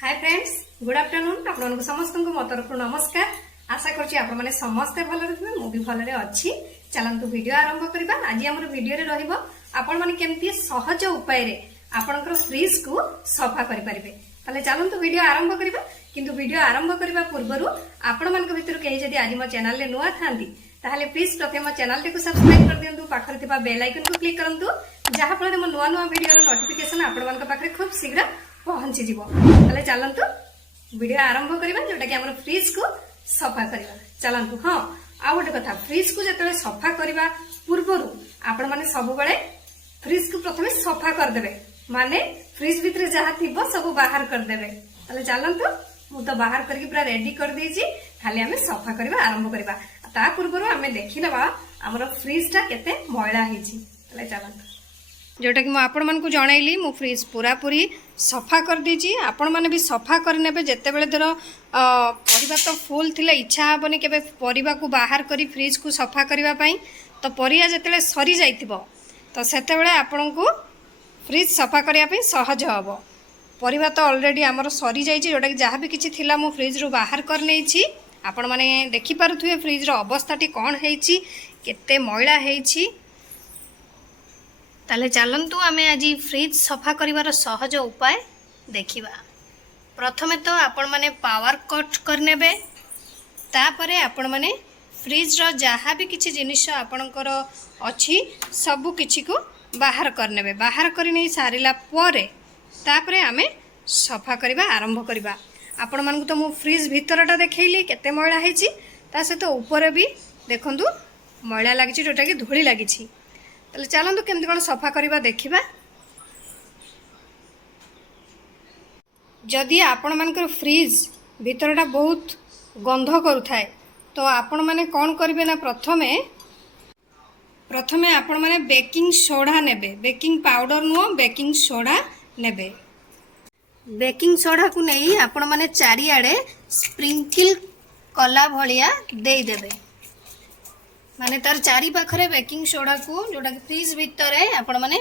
Hi friends, good afternoon. आपन समस्त को मो तरफ नमस्कार। आशा करछि आपण माने समस्ते भल रहिबे, मु भी भल रे अछि। चलंतु वीडियो आरंभ करबा। आज हमर वीडियो रे रहिबो आपण माने केमती सहज उपाय रे आपनकर फ्रिज को सफा करि परिबे। तले चलंतु वीडियो आरंभ करबा। किंतु वीडियो आरंभ करबा पूर्वरु आपण मानक भितर केहि जदि आज मो चैनल ले नुआ थांती ताहले प्लीज प्रथम मो चैनल को सब्सक्राइब कर दियंतु, पाखर थिबा बेल आइकन को क्लिक करंतु, जहा फल मो नुआ नुआ वीडियो रो नोटिफिकेशन आपण मानक पाखरे खूब शीघ्र पहुंची जीवो। तले चलंतु वीडियो आरंभ करबा, जोटा कि हमर फ्रिज को सफा करबा। चलंतु हां, आ गोटे कथा, फ्रिज को जतले सफा करबा पूर्वरु आपण माने सब बेले फ्रिज को प्रथमे सफा कर देबे, माने फ्रिज भीतर जहा थिबो सब बाहर कर देबे। तले चलंतु मु तो बाहर करके पूरा रेडी कर देछि, खाली हमें सफा करबा आरंभ करबा। ता पूर्वरु हमें देखिनबा हमर फ्रिज टा केते मैला हिछि। तले चलंतु जोटा कि मैं आपण मन को जनइली, मु फ्रिज पूरा पूरी सफा कर दीची। आपण माने भी सफा कर नेबे। जेते बेले धर परिबा तो फुल थिले इच्छा हबनी केबे परिबा को बाहर करी फ्रिज को सफा करबा पई, तो परिया जेते सरी जाइतिबो तो सेते बेले आपण को फ्रिज सफा करिया पई सहज हबो। परिबा तो ऑलरेडी हमर सरी जाइची, जोटा कि जहा भी किछि थिला मु फ्रिज रो बाहर कर नेइची। आपण माने देखि पारुथुए फ्रिज रो अवस्थाटी कोन हेइची, केते मैला हेइची। ताले चलंतु आमे आज फ्रिज सफा करिवार सहज उपाय देखिबा। प्रथमे तो आपण माने पावर कट करनेबे, तापरे आपण माने फ्रिज रो जहा भी किछि जिनिस आपणकर अछि सब किछि को बाहर करनेबे। बाहर करि नै सारिला परे तापरे आमे सफा करिबा आरंभ करिबा। आपण मानकु तो मु फ्रिज भीतरटा देखैली केते मैला हेछि, ता से तो ऊपर भी देखंतु मैला लागिछि, जोटा कि धूली लागिछि। ताले चलंतु केमति कोन सफा करिबा देखिबा। जदि आपण मानकर फ्रिज भीतरटा बहुत गंध करूथाय तो आपण माने कोन करिवे ना, प्रथमे आपण माने बेकिंग सोडा नेबे। बेकिंग पाउडर नुओ, बेकिंग सोडा नेबे। बेकिंग सोडा को नहीं आपण माने चारिआडे स्प्रिंकल कला भलिया देई देबे, माने तार चारि पाखरे बेकिंग सोडा को, जोटा कि फ्रिज भीतर आपण माने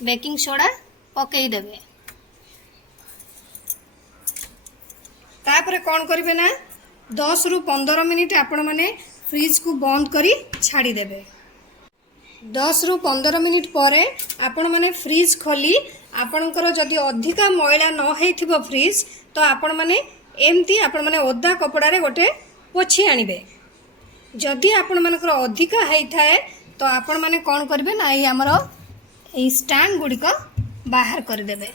बेकिंग सोडा पकई देबे। तापरे कोन करिवे ना 10 रु 15 मिनिट आपण माने फ्रिज को बंद करी छाड़ी देबे। 10 रु 15 मिनिट परे आपण माने फ्रिज खोली आपणकर जदि अधिका मैला न हेइथिबो फ्रिज, तो आपण माने एमती आपण माने ओदा कपड़ा रे गोटे पोछि आनिबे। जदि आपण मानकर अधिका हेइ थाए तो आपण माने कोन करबे ना, ई हमर ई स्टैंड गुडी को बाहर कर देबे।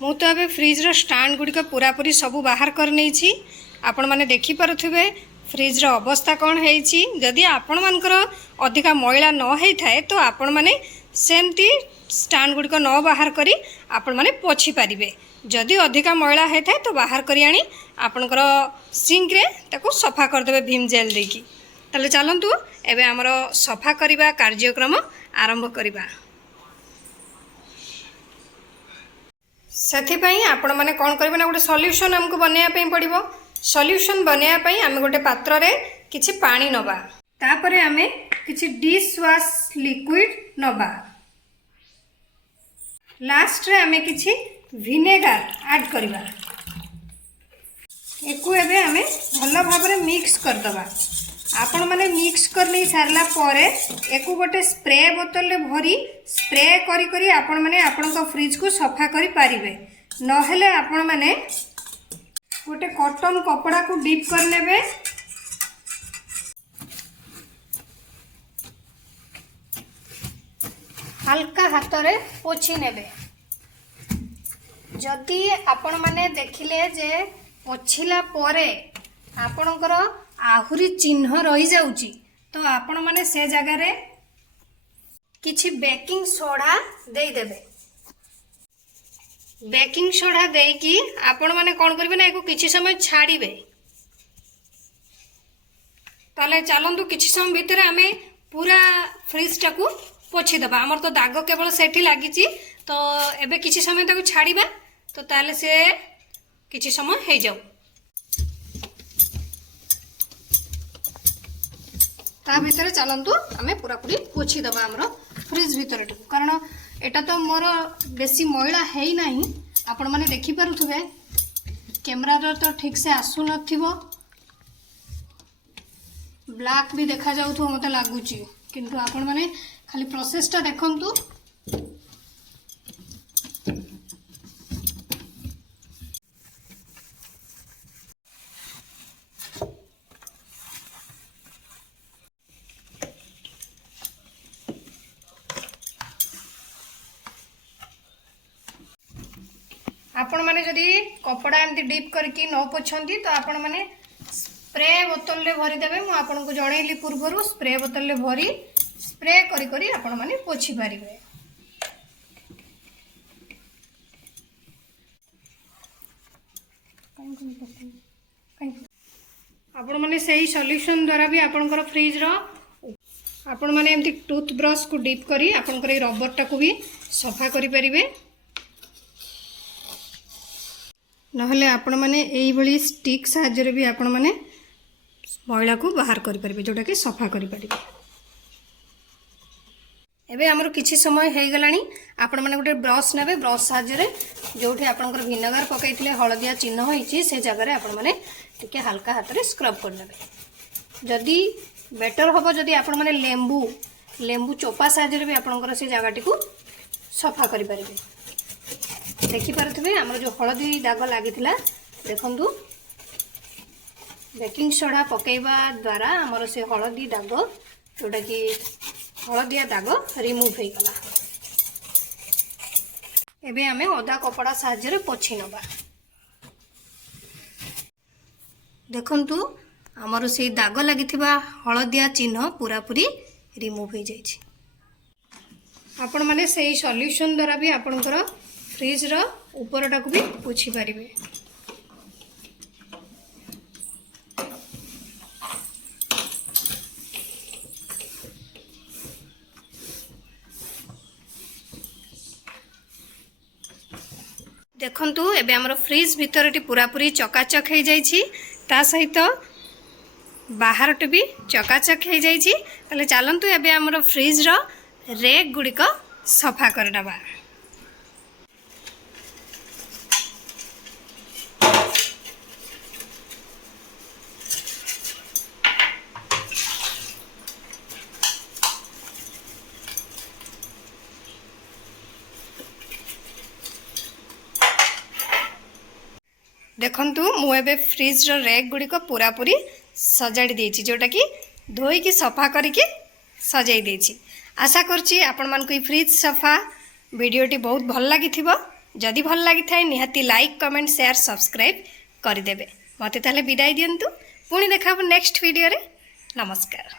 मु तो अबे फ्रिज रो स्टैंड गुडी को पूरा पूरी सब बाहर कर नै छी। आपण माने देखि पारुथिबे फ्रिज रो अवस्था कोन हेइ छी। जदि आपण मानकर अधिका मैला न हेइ थाए तो आपण माने सेमती स्टैंड गुडी को न बाहर करी आपण माने पोछि पारिबे। जदि अधिका मैला है थाए तो बाहर करी आनी आपणकर सिंक रे ताको सफा कर देबे भीम जेल देकी। ताले चलंतु एबे हमरो सफा करिबा कार्यक्रम आरंभ करिबा। सेथि पई आपण माने कोन करबे ना, गोटे सॉल्यूशन हमको बनाया पई पड़िबो। सॉल्यूशन बनाया पई हमें गोटे पात्र रे किछि पानी नबा, तापरे हमें किछि डिश वॉश लिक्विड नबा, लास्ट रे हमें किछि विनेगार ऐड करबा। एको एबे हमें भल भाबरे मिक्स कर दबा। आपण माने मिक्स कर नै सारला परे एको गोटे स्प्रे बोतल ले भरी स्प्रे करी करी आपण माने आपण को फ्रिज को सफा करी पारिबे। नहेले आपण माने गोटे कॉटन कपड़ा को डीप कर नेबे, हल्का हाथ रे पोछि नेबे। जदि आपण माने देखिले जे पोछिला परे आपणकर आहुरी चिन्ह रही जाउची, तो आपण माने से जगह रे किछि बेकिंग सोडा देई देबे। बेकिंग सोडा देई कि आपण माने कोन करबे ना, एको किछि समय छाड़ीबे। ताले चलंतु किछि समय भीतर हमें पूरा फ्रिज टा को पोछि दबा। हमर तो दाग केवल सेठी लागिची, तो एबे किछि समय ताको छाड़ीबा, तो ताले से किछि समय हे जाऊ। ता भीतर चलंतु आमे पूरा पूरी पोछि दबा हमरो फ्रिज भीतर, कारण एटा तो मोर बेसी मैला है ही नहीं आपण माने देखि पारुथबे कैमरा तो ठीक से आसु नथिबो ब्लैक भी देखा जाउथो मते लागुची किंतु आपण माने खाली प्रोसेस टा देखंतु आपण माने जदि कपड़ा एमती डीप करके न पोछंती तो आपण माने स्प्रे बोतल रे भरी देबे मु आपण को जणैली पूर्वरु स्प्रे बोतल रे भरी स्प्रे करी करी आपण माने पोछि पारिबे। आपण माने सही सॉल्यूशन द्वारा भी आपनकर फ्रिज रो आपण माने एमती टूथ ब्रश को डीप करी आपनकर ए रबर टा को भी सफा करि परिबे नहले आपण माने एई भली स्टिक साहाय्य भी आपण माने मैला को बाहर करि परिबे जोटा कि सफा करि परिबे। एबे हमर किछि समय हे गलानी आपण माने गोटे ब्रश नेबे ब्रश साहाय्य जोठी आपनकर विनेगर पकैथिले हळदिया चिन्ह होईची से जगह रे आपण माने टिके हल्का हाथ रे स्क्रब कर लेबे जदी बेटर होबो जदी आपण माने लेंबू चोपा साहाय्य भी आपनकर से जगहटी को सफा करि परिबे। देखि पारथबे हमर जो हळदी दाग लागिथिला देखंतु बेकिंग सोडा पकेइबा द्वारा हमर से हळदी दाग जोटा कि हळदिया दाग रिमूव हे गला। एबे हमें ओदा कपड़ा साहाय्य रे पोछि नबा देखंतु हमर से दाग लागिथिबा हळदिया चिन्ह पूरा पूरी रिमूव हे जायछि। आपण माने सेही सॉल्यूशन द्वारा भी आपनकर फ्रिज रो ऊपरटा को भी पोछि पारिबे। देखंतु एबे हमर फ्रिज भितरटी पूरा पूरी चकाचक हे जायछि ता सहित बाहरटी भी चकाचक हे जायछि। तले चलंतु एबे हमर फ्रिज रो रेक गुडी को सफा करनबा। देखंतु मु एबे फ्रिज रो रैक गुडी को पूरा पूरी सजाड़ी देछि जोटा कि धोई की सफा करके सजाई देछि। आशा करछि आपण मान को फ्रिज सफा वीडियोटी बहुत भल लागि थिबो। जदि भल लागि थाए निहाती लाइक कमेंट शेयर सब्सक्राइब कर देबे। मते ताले विदाई दियंतु पुणी देखाबो नेक्स्ट वीडियो रे। नमस्कार।